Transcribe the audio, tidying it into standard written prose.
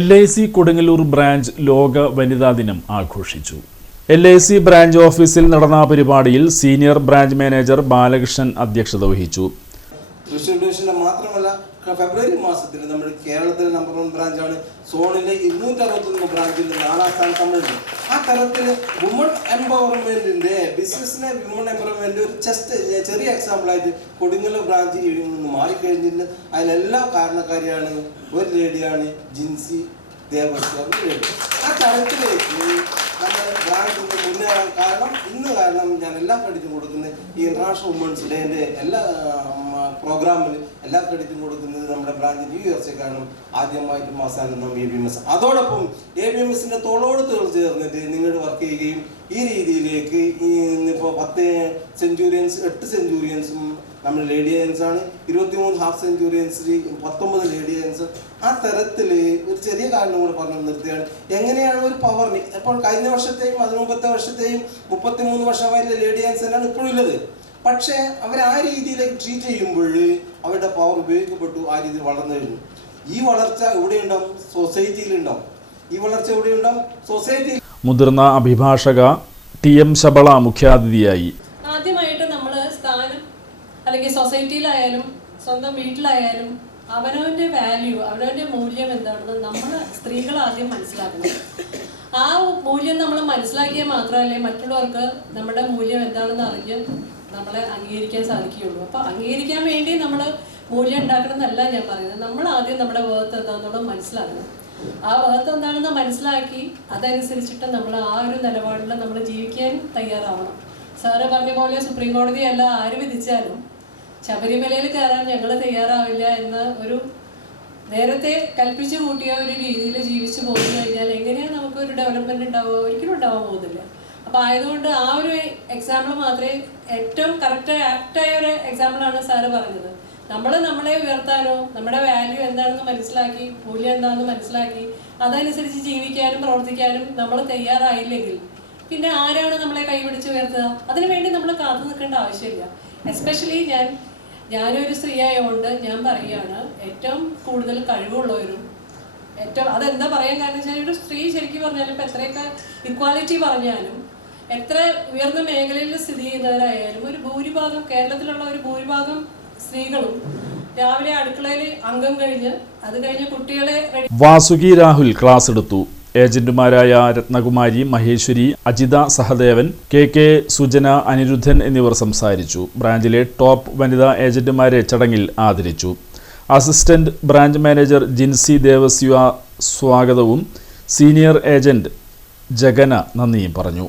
LIC Kodungallur branch ലോക വനിതാ ദിനം ആഘോഷിച്ചു. LIC ബ്രാഞ്ച് ഓഫീസിൽ നടന്ന പരിപാടിയിൽ സീനിയർ ബ്രാഞ്ച് മാനേജർ ബാലകൃഷ്ണൻ അധ്യക്ഷത വഹിച്ചു. തൃശ്ശൂർ ഡിവിഷന്റെ മാത്രമല്ല ഫെബ്രുവരി മാസത്തിൽ നമ്മൾ കേരളത്തിലെ നമ്പർ 1 ബ്രാഞ്ചാണ്. സോണിലെ 261 ബ്രാഞ്ചിൽ 4ാം സ്ഥാനത്ത് നമ്മളുണ്ട്. ആ തരത്തിൽ വുമൺ എംപവർമെന്റിന്റെ ബിസിനസിലെ വുമൺ എംപവർമെന്റ് ഒരു ചെറിയ എക്സാമ്പിളായിട്ട് കൊടുങ്ങല്ലൂർ ബ്രാഞ്ച് ഇവിടെ നിന്ന് മാറിക്കഴിഞ്ഞിട്ടുണ്ട്. അതിലെല്ലാം കാരണക്കാരിയാണ് ഒരു ലേഡിയാണ് ജിൻസി ദേവസ്വ. ആ തരത്തിലേക്ക് നമ്മൾ ബ്രാഞ്ചിന്റെ മുന്നേറാൻ കാരണം ഞാൻ എല്ലാ ക്രെഡിറ്റും കൊടുക്കുന്നത് ഈ ഇന്റർനാഷണൽ വുമൻസ് ഡേന്റെ എല്ലാ പ്രോഗ്രാമിൽ എല്ലാ ക്രെഡിറ്റും കൊടുക്കുന്നത് നമ്മുടെ ബ്രാഞ്ച് ന്യൂ ഇയർസ് കാരണം ആദ്യമായിട്ട് മാസാനം ABMS. അതോടൊപ്പം ABMSന്റെ തോളോട് ചേർന്നിട്ട് നിങ്ങൾ വർക്ക് ചെയ്യുകയും ഈ രീതിയിലേക്ക് ഇന്നിപ്പോൾ 10 സെഞ്ചുറിയൻസ് 8 സെഞ്ചുറിയൻസും നമ്മൾ ലേഡിയൻസ് ആണ്, 23 ഹാഫ് സെഞ്ചുറിയൻസിൽ 19 ലേഡിയൻസ്. ആ തരത്തിൽ ഒരു ചെറിയ കാര്യം കൂടെ പറഞ്ഞു നിർത്തിയാണ് എങ്ങനെയാണ് ഒരു പവറിന്. ഇപ്പോൾ കഴിഞ്ഞ വർഷത്തെയും അതിന് മുമ്പത്തെ വർഷത്തെയും 33 വർഷമായിട്ടുള്ള ലേഡിയൻസ് തന്നെയാണ് ഇപ്പോഴും ഉള്ളത്. പക്ഷേ അവർ ആ രീതിയിലേക്ക് ട്രീറ്റ് ചെയ്യുമ്പോൾ അവരുടെ പവർ ഉപയോഗിക്കപ്പെട്ടു, ആ രീതിയിൽ വളർന്നു കഴിഞ്ഞു. ഈ വളർച്ച എവിടെയുണ്ടാവും? സൊസൈറ്റിയിലുണ്ടാവും. ഈ വളർച്ച എവിടെയുണ്ടാവും? സൊസൈറ്റി. മുതിർന്ന അഭിഭാഷക TM ശബള മുഖ്യാതിഥിയായി. ആദ്യമായിട്ട് നമ്മൾ സ്ഥാനം അല്ലെങ്കിൽ സൊസൈറ്റിയിലായാലും സ്വന്തം വീട്ടിലായാലും അവനവൻ്റെ വാല്യൂ, അവനവൻ്റെ മൂല്യം എന്താണെന്ന് നമ്മൾ സ്ത്രീകൾ ആദ്യം മനസ്സിലാക്കണം. ആ മൂല്യം നമ്മൾ മനസ്സിലാക്കിയാൽ മാത്രമല്ലേ മറ്റുള്ളവർക്ക് നമ്മുടെ മൂല്യം എന്താണെന്ന് അറിഞ്ഞ് നമ്മളെ അംഗീകരിക്കാൻ സാധിക്കുകയുള്ളൂ. അപ്പോൾ അംഗീകരിക്കാൻ വേണ്ടി നമ്മൾ മൂല്യം ഉണ്ടാക്കണം എന്നല്ല ഞാൻ പറയുന്നത്. നമ്മൾ ആദ്യം നമ്മുടെ വേർത്ത് എന്താണെന്നുള്ളത് മനസ്സിലാക്കണം. ആ വേർത്ത് എന്താണെന്ന് മനസ്സിലാക്കി അതനുസരിച്ചിട്ട് നമ്മൾ ആ ഒരു നിലപാടിൽ നമ്മൾ ജീവിക്കാൻ തയ്യാറാവണം. സാറ് പറഞ്ഞ പോലെ സുപ്രീം കോടതി അല്ല ആര് വിധിച്ചാലും ശബരിമലയിൽ കയറാൻ ഞങ്ങൾ തയ്യാറാവില്ല എന്ന ഒരു നേരത്തെ കൽപ്പിച്ചു കൂട്ടിയ ഒരു രീതിയിൽ ജീവിച്ചു പോയി കഴിഞ്ഞാൽ എങ്ങനെയാണ് നമുക്കൊരു ഡെവലപ്മെന്റ് ഉണ്ടാവുക? ഒരിക്കലും ഉണ്ടാവാൻ പോകുന്നില്ല. അപ്പോൾ ആയതുകൊണ്ട് ആ ഒരു എക്സാമ്പിൾ മാത്രമേ ഏറ്റവും ആപ്റ്റായ ഒരു എക്സാമ്പിളാണ് സാറ് പറഞ്ഞത്. നമ്മളെ ഉയർത്താനോ നമ്മുടെ വാല്യൂ എന്താണെന്ന് മനസ്സിലാക്കി മൂല്യം എന്താണെന്ന് മനസ്സിലാക്കി അതനുസരിച്ച് ജീവിക്കാനും പ്രവർത്തിക്കാനും നമ്മൾ തയ്യാറായില്ലെങ്കിൽ പിന്നെ ആരാണ് നമ്മളെ കൈപിടിച്ച് ഉയർത്തുക? അതിനുവേണ്ടി നമ്മൾ കാത്തു നിൽക്കേണ്ട ആവശ്യമില്ല. എസ്പെഷ്യലി ഞാനൊരു സ്ത്രീ ആയതുകൊണ്ട് ഞാൻ പറയുകയാണ്, ഏറ്റവും കൂടുതൽ കഴിവുള്ളവരും അതെന്താ പറയാൻ കാരണം വെച്ചാൽ ഒരു സ്ത്രീ ശരിക്കും പറഞ്ഞാലും ഇപ്പം എത്രയൊക്കെ ഇക്വാലിറ്റി പറഞ്ഞാലും എത്ര ഉയർന്ന മേഖലയിൽ സ്ഥിതി ചെയ്യുന്നവരായാലും ഒരു ഭൂരിഭാഗം കേരളത്തിലുള്ള ഒരു ഭൂരിഭാഗം സ്ത്രീകളും രാവിലെ അടുക്കളയിൽ അംഗം കഴിഞ്ഞ് അത് കഴിഞ്ഞ് കുട്ടികളെ വാസുകി രാഹുൽ ക്ലാസ് എടുത്തു. ഏജന്റുമാരായ രത്നകുമാരി, മഹേശ്വരി, അജിത സഹദേവൻ, KK സുജന, അനിരുദ്ധൻ എന്നിവർ സംസാരിച്ചു. ബ്രാഞ്ചിലെ ടോപ്പ് വനിതാ ഏജന്റുമാരെ ചടങ്ങിൽ ആദരിച്ചു. അസിസ്റ്റന്റ് ബ്രാഞ്ച് മാനേജർ ജിൻസി ദേവസ്വ സ്വാഗതവും സീനിയർ ഏജന്റ് ജഗന നന്ദിയും പറഞ്ഞു.